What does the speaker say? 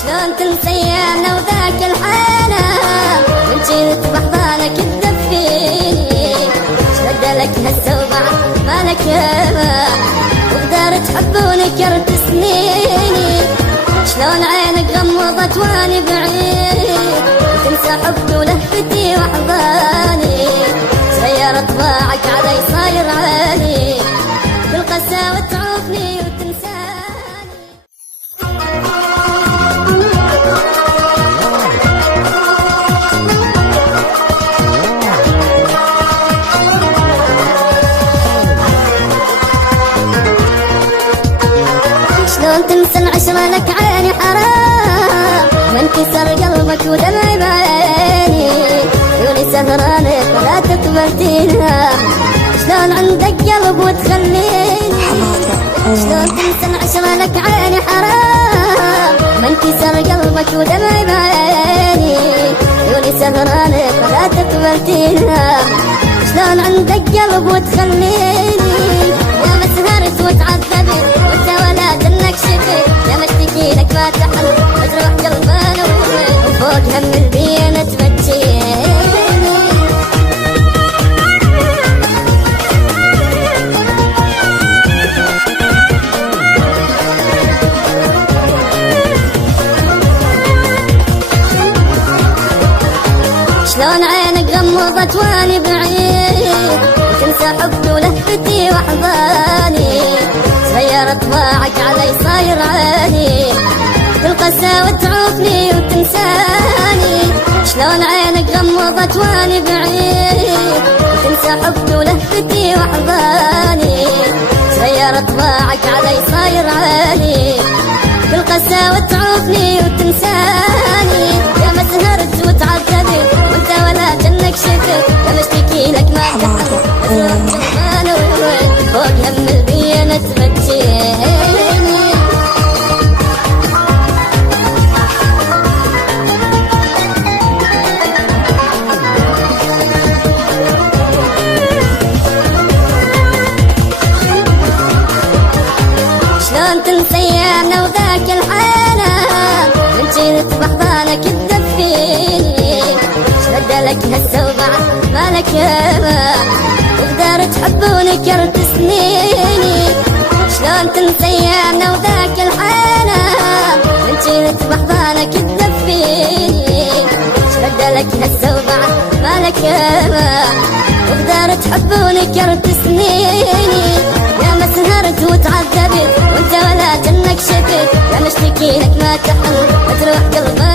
شلون تنسى ايامنا وذاك الحالة وانتي بحضانك تدفيني شردلك هسه وبعد مالك امان وقدرت تحب ونكرت سنيني شلون عينك غمضت واني بعيد وتنسى حبي ولهفتي واحضاني تغير طباعك علي صاير عالي بالقساوة تعوفني وتنساني. شلون تنسى العشرة لك عيني حرام وانكسر قلبك ودمعي بعيني عيوني سهرانك ولا تقبل تنام شلون عندك قلب وتخليني شلون تنسى العشرة لك عيني حرام وانكسر قلبك ودمعي بعيني عيوني سهرانك ولا تقبل تنام شلون عندك قلب وتخليني يا ما سهرت وتعذبت وانت ولا جنك شفت يا ما اشتكي لك ما تحل مجروح قلبنا وفوق هم البينا تبكيني. شلون عينك غمضت واني بعيد وتنسى حبي ولهفتي واحضاني تغير طباعك علي صاير عالي بالقساوة تعوفني وتنساني شلون عينك غمضت واني بعيد وتنسى حبي ولهفتي واحضاني تغير طباعك علي صاير عالي بالقساوة تعوفني وتنساني يا ما سهرت وتعذبت وانت ولا جنك شفت يا ما اشتكي لك ما تحل انا فوق هم البينا تبكيني. شلون تنسى ايامنا وذاك الحالة وانتي بحضانك تدفيني شردلك هسه وبعد مالك امان وقدرت تحب ونكرت سنيني شلون تنسى ايامنا وذاك الحالة وانتي بحضانك تدفيني شردلك هسه وبعد مالك امان وقدرت تحب ونكرت سنيني يا ما سهرت وتعذبت وانت ولا جنك شفت يا ما اشتكي لك ما تحل مجروح قلبك